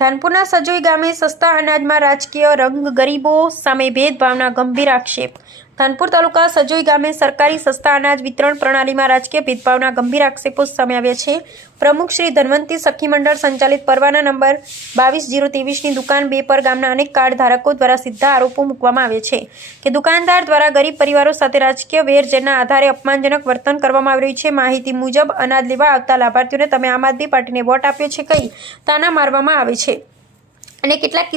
ધાનપુરના સજોઈ ગામે સસ્તા અનાજમાં રાજકીય રંગ, ગરીબો સામે ભેદભાવના ગંભીર આક્ષેપ। ધાનપુર તાલુકા સજોઈ ગામે સરકારી સસ્તા અનાજ વિતરણ પ્રણાલીમાં રાજકીય ભેદભાવના ગંભીર આક્ષેપો સામે આવ્યા છે। પ્રમુખ શ્રી ધનવંતી સખી મંડળ સંચાલિત પરવાના નંબર 22-023ની દુકાન 2 પર ગામના અનેક કાર્ડ ધારકો દ્વારા સીધા આરોપો મૂકવામાં આવે છે કે દુકાનદાર દ્વારા ગરીબ પરિવારો સાથે રાજકીય વેરઝેરના આધારે અપમાનજનક વર્તન કરવામાં આવી રહ્યું છે। માહિતી મુજબ અનાજ લેવા આવતા લાભાર્થીઓને તમે આમ આદમી પાર્ટીને વોટ આપ્યો છે કહી તાના મારવામાં આવે છે અને કેટલાક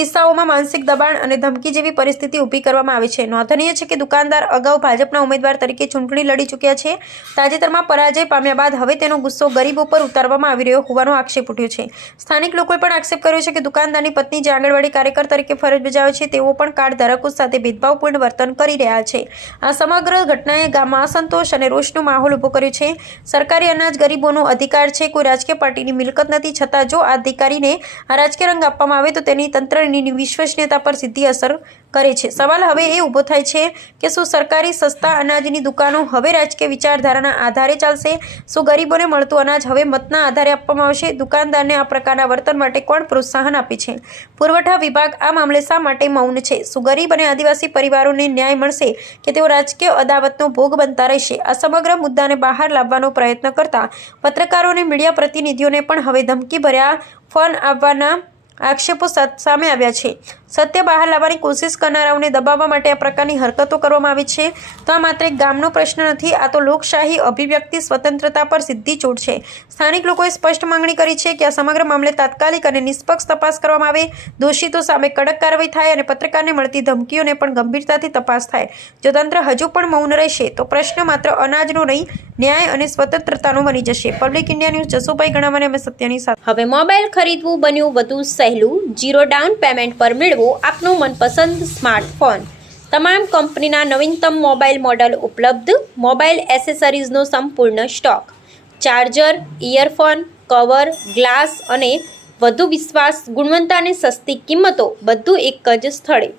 કિસ્સાઓમાં માનસિક દબાણ અને ધમકી જેવી પરિસ્થિતિ ઊભી કરવામાં આવે છે। નોંધનીય છે કે દુકાનદાર અગાઉ ભાજપના ઉમેદવાર તરીકે ચૂંટણી લડી ચૂક્યા છે। તાજેતરમાં પરાજય પામ્યા બાદ હવે તેનો ગુસ્સો ગરીબો પર ઉતારવામાં આવી રહ્યો હોવાનો આક્ષેપ ઉઠ્યો છે। સ્થાનિક લોકોએ પણ આક્ષેપ કર્યો છે કે દુકાનદારની પત્ની જે આંગણવાડી કાર્યકર તરીકે ફરજ બજાવે છે તેઓ પણ કાર્ડ ધારકો સાથે ભેદભાવપૂર્ણ વર્તન કરી રહ્યા છે। આ સમગ્ર ઘટનાએ ગામમાં અસંતોષ અને રોષનો માહોલ ઊભો કર્યો છે। સરકારી અનાજ ગરીબોનો અધિકાર છે, કોઈ રાજકીય પાર્ટીની મિલકત નથી, છતાં જો આ અધિકારીને આ રાજકીય રંગ આપવામાં આવે તો તેની તંત્રની વિશ્વસનીયતા પર સીધી અસર કરે છે। સવાલ હવે એ ઊભો થાય છે કે શું સરકારી સસ્તા અનાજની દુકાનો હવે રાજકીય વિચારધારાના આધારે ચાલશે? શું ગરીબોને મળતું અનાજ હવે મતના આધારે આપવામાં આવશે? દુકાનદારને આ પ્રકારના વર્તન માટે કોણ પ્રોત્સાહન આપે છે? પુરવઠા વિભાગ આ મામલે શા માટે મૌન છે? શું ગરીબ અને આદિવાસી પરિવારોને ન્યાય મળશે કે તેઓ રાજકીય અદાવતનો ભોગ બનતા રહેશે? આ સમગ્ર મુદ્દાને બહાર લાવવાનો પ્રયત્ન કરતા પત્રકારો અને મીડિયા પ્રતિનિધિઓને પણ હવે ધમકી ભર્યા ફોન આવવાના આક્ષેપો સામે આવ્યા છે। સત્ય બહાર લાવવાની કોશિશ કરનારાઓને દબાવવા માટે આ પ્રકારની હરકતો કરવામાં આવી છે તો આ માત્ર એક ગામનો પ્રશ્ન નથી, આ તો લોકશાહી, અભિવ્યક્તિ સ્વતંત્રતા પર સીધી ચોટ છે। સ્થાનિક લોકોએ સ્પષ્ટ માંગણી કરી છે કે આ સમગ્ર મામલે તાત્કાલિક અને નિષ્પક્ષ તપાસ કરવામાં આવે, દોષિતો સામે કડક કાર્યવાહી થાય અને પત્રકારને મળતી ધમકીઓને પણ ગંભીરતાથી તપાસ થાય। જો તંત્ર હજુ પણ મૌન રહેશે તો પ્રશ્ન માત્ર અનાજનો નહીં, ન્યાય અને સ્વતંત્રતાનો બની જશે। પબ્લિક ઇન્ડિયા ન્યૂઝ, જસુભાઈ ગણાવાને અમે સત્યની સાથે। હવે મોબાઈલ ખરીદવું બન્યું વધુ સહેલું। 0 ડાઉન પેમેન્ટ પર મેળવો આપનું મનપસંદ સ્માર્ટફોન। તમામ કંપનીના નવીનતમ મોબાઈલ મોડલ ઉપલબ્ધ। મોબાઈલ એસેસરીઝનો સંપૂર્ણ stock, charger, earphone, cover, glass અને વધુ વિશ્વાસ, ગુણવત્તા અને સસ્તી કિંમતો બધું એક જ સ્થળે।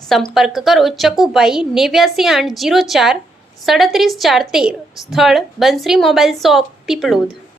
સંપર્ક કરો ચકુભાઈ 89 804 37 413। સ્થળ બંસરી મોબાઈલ શોપ, પીપલોદ।